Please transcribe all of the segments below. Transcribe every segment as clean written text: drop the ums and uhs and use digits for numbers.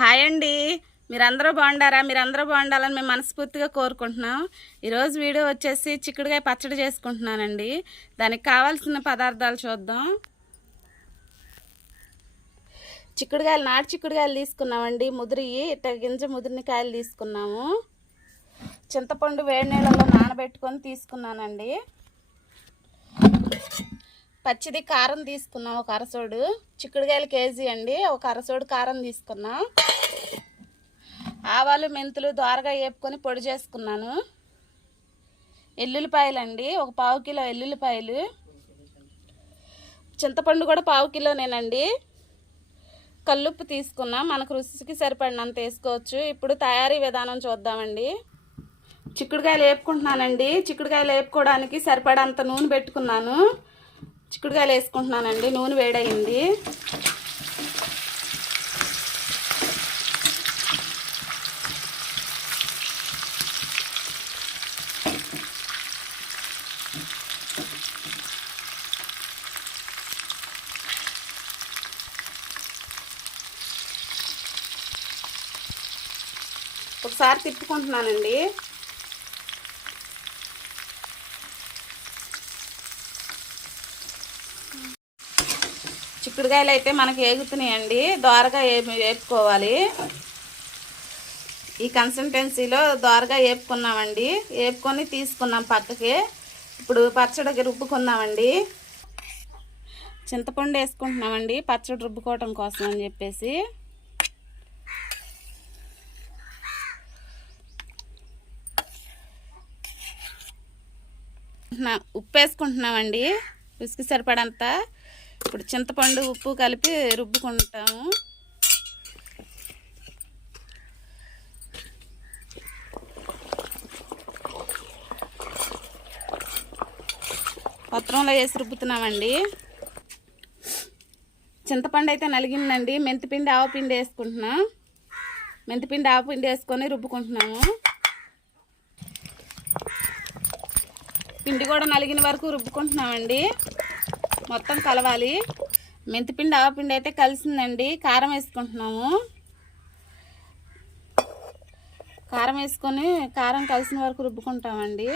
Hi అండి, మీరందరూ బాగుండారా? మీరందరూ బాగుండాలని మేము మనస్ఫూర్తిగా కోరుకుంటున్నాం. ఈరోజు వీడియో వచ్చేసి చిక్కుడుకాయ పచ్చడి చేసుకుంటున్నానండి. దానికి కావాల్సిన పదార్థాలు చూద్దాం. చిక్కుడుకాయలు, నాటు చిక్కుడుకాయలు తీసుకున్నామండి. ముదిరియి ఇట్ట గింజ ముదిరిన కాయలు తీసుకున్నాము. చింతపండు వేడి నీళ్ళలో నానబెట్టుకొని తీసుకున్నానండి. పచ్చిది కారం తీసుకున్నాం, ఒక అరసోడు. చిక్కుడుకాయలు కేజీ అండి, ఒక అరసోడు కారం తీసుకున్నాం. ఆవాలు మెంతులు దోరగా వేపుకొని పొడి చేసుకున్నాను. ఎల్లుల్లిపాయలు అండి, ఒక పావు కిలో ఎల్లుల్లిపాయలు. చింతపండు కూడా పావు కిలోనేనండి. కల్లుప్పు తీసుకున్నాం, మనకు రుచికి సరిపడినంత వేసుకోవచ్చు. ఇప్పుడు తయారీ విధానం చూద్దామండి. చిక్కుడుకాయలు వేపుకుంటున్నానండి. చిక్కుడుకాయలు వేపుకోవడానికి సరిపడంత నూనె పెట్టుకున్నాను. చిక్కుడుకాయలు వేసుకుంటున్నానండి. నూనె వేడయింది. ఒకసారి తిప్పుకుంటున్నానండి. చిక్కుడుకాయలు అయితే మనకి ఏగుతున్నాయండి, దోరగా వేపుకోవాలి. ఈ కన్సిస్టెన్సీలో దోరగా వేపుకున్నామండి. వేపుకొని తీసుకున్నాం పక్కకి. ఇప్పుడు పచ్చడికి రుబ్బుకుందామండి. చింతపండు వేసుకుంటున్నామండి పచ్చడి రుబ్బుకోవటం కోసం అని చెప్పేసి. ఉప్పు వేసుకుంటున్నామండి రుచికి సరిపడంత. ఇప్పుడు చింతపండు ఉప్పు కలిపి రుబ్బుకుంటాము. పత్రంలో వేసి రుబ్బుతున్నామండి. చింతపండు అయితే నలిగిందండి. మెంతిపిండి ఆవపిండి వేసుకుంటున్నాం. మెంతిపిండి ఆవపిండి వేసుకొని రుబ్బుకుంటున్నాము. పిండి కూడా నలిగిన వరకు రుబ్బుకుంటున్నామండి. మొత్తం కలవాలి. మెంతిపిండి ఆవపిండి అయితే కలిసిందండి. కారం వేసుకుంటున్నాము. కారం వేసుకొని కారం కలిసిన వరకు రుబ్బుకుంటామండి.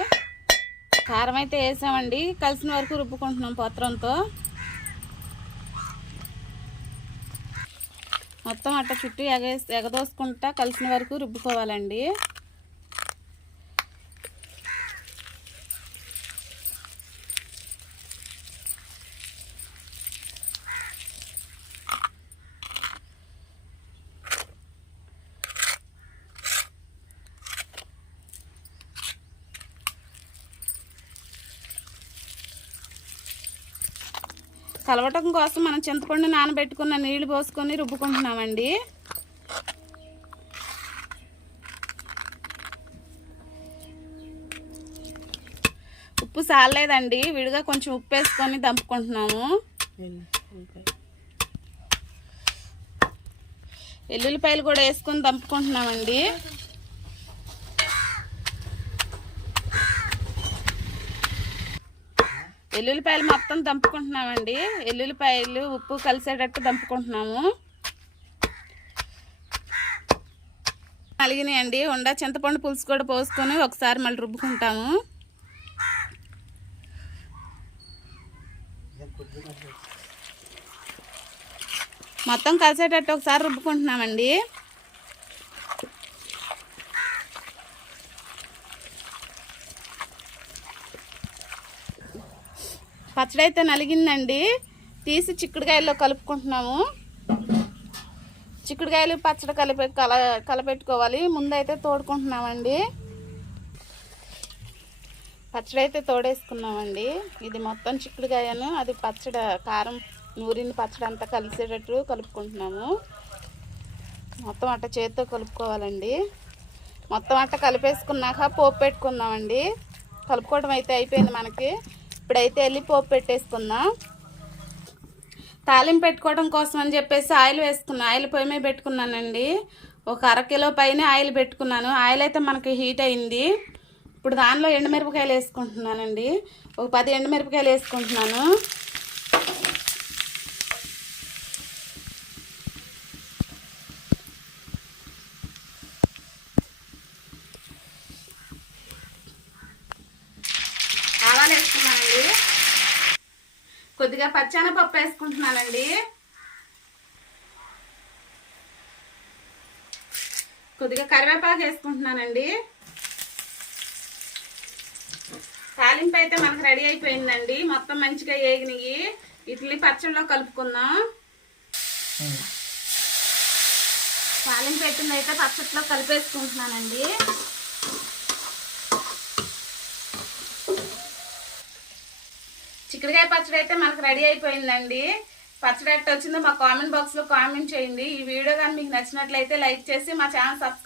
కారం అయితే వేసామండి, కలిసిన వరకు రుబ్బుకుంటున్నాం పత్రంతో. మొత్తం అట్ట చుట్టూ ఎగదోసుకుంటా కలిసిన వరకు రుబ్బుకోవాలండి. కలవటం కోసం మనం చింతపండు నానబెట్టుకున్న నీళ్లు పోసుకొని రుబ్బుకుంటున్నామండి. ఉప్పు సాలేదండి, విడిగా కొంచెం ఉప్పు వేసుకొని దంపుకుంటున్నాము. ఎల్లుల్లిపాయలు కూడా వేసుకొని దంపుకుంటున్నామండి. ఎల్లుల్లిపాయలు మొత్తం దంపుకుంటున్నామండి. ఎల్లుల్లిపాయలు ఉప్పు కలిసేటట్టు దంపుకుంటున్నాము. నలిగినాయండి. చింతపండు పులుసు కూడా పోసుకొని ఒకసారి మళ్ళీ రుబ్బుకుంటాము. మొత్తం కలిసేటట్టు ఒకసారి రుబ్బుకుంటున్నామండి. పచ్చడి అయితే నలిగిందండి. తీసి చిక్కుడుకాయల్లో కలుపుకుంటున్నాము. చిక్కుడుకాయలు పచ్చడి కలపెట్టుకోవాలి. ముందైతే తోడుకుంటున్నామండి. పచ్చడి అయితే తోడేసుకున్నామండి. ఇది మొత్తం చిక్కుడుకాయను అది పచ్చడి కారం నూరిన పచ్చడి అంతా కలిసేటట్టు కలుపుకుంటున్నాము. మొత్తం అట్ట చేతితో కలుపుకోవాలండి. మొత్తం అట్ట కలిపేసుకున్నాక పోపు పెట్టుకుందామండి. కలుపుకోవడం అయితే అయిపోయింది మనకి. ఇప్పుడైతే వెళ్ళి పోపు పెట్టేసుకుందాం. తాలింపు పెట్టుకోవడం కోసం అని చెప్పేసి ఆయిల్ వేసుకున్నాను. ఆయిల్ పొయ్యి మీద పెట్టుకున్నానండి. ఒక అరకిలో పైన ఆయిల్ పెట్టుకున్నాను. ఆయిల్ అయితే మనకి హీట్ అయింది. ఇప్పుడు దానిలో ఎండుమిరపకాయలు వేసుకుంటున్నానండి. ఒక 10 ఎండుమిరపకాయలు వేసుకుంటున్నాను. కొద్దిగా పచ్చెనపప్పు వేసుకుంటున్నానండి. కొద్దిగా కరివేపాకు వేసుకుంటున్నానండి. తాలింపు అయితే మనకు రెడీ అయిపోయిందండి. మొత్తం మంచిగా ఏగినవి. వీటిని పచ్చడిలో కలుపుకుందాం. తాలింపు పెట్టింది అయితే పచ్చడిలో కలిపేసుకుంటున్నానండి. చిక్కుడుకాయ పచ్చడి అయితే మనకు రెడీ అయిపోయిందండి. పచ్చడి ఎట్ట వచ్చిందో మా కామెంట్ బాక్స్లో కామెంట్ చేయండి. ఈ వీడియో కానీ మీకు నచ్చినట్లయితే లైక్ చేసి మా ఛానల్ సబ్స్క్రైబ్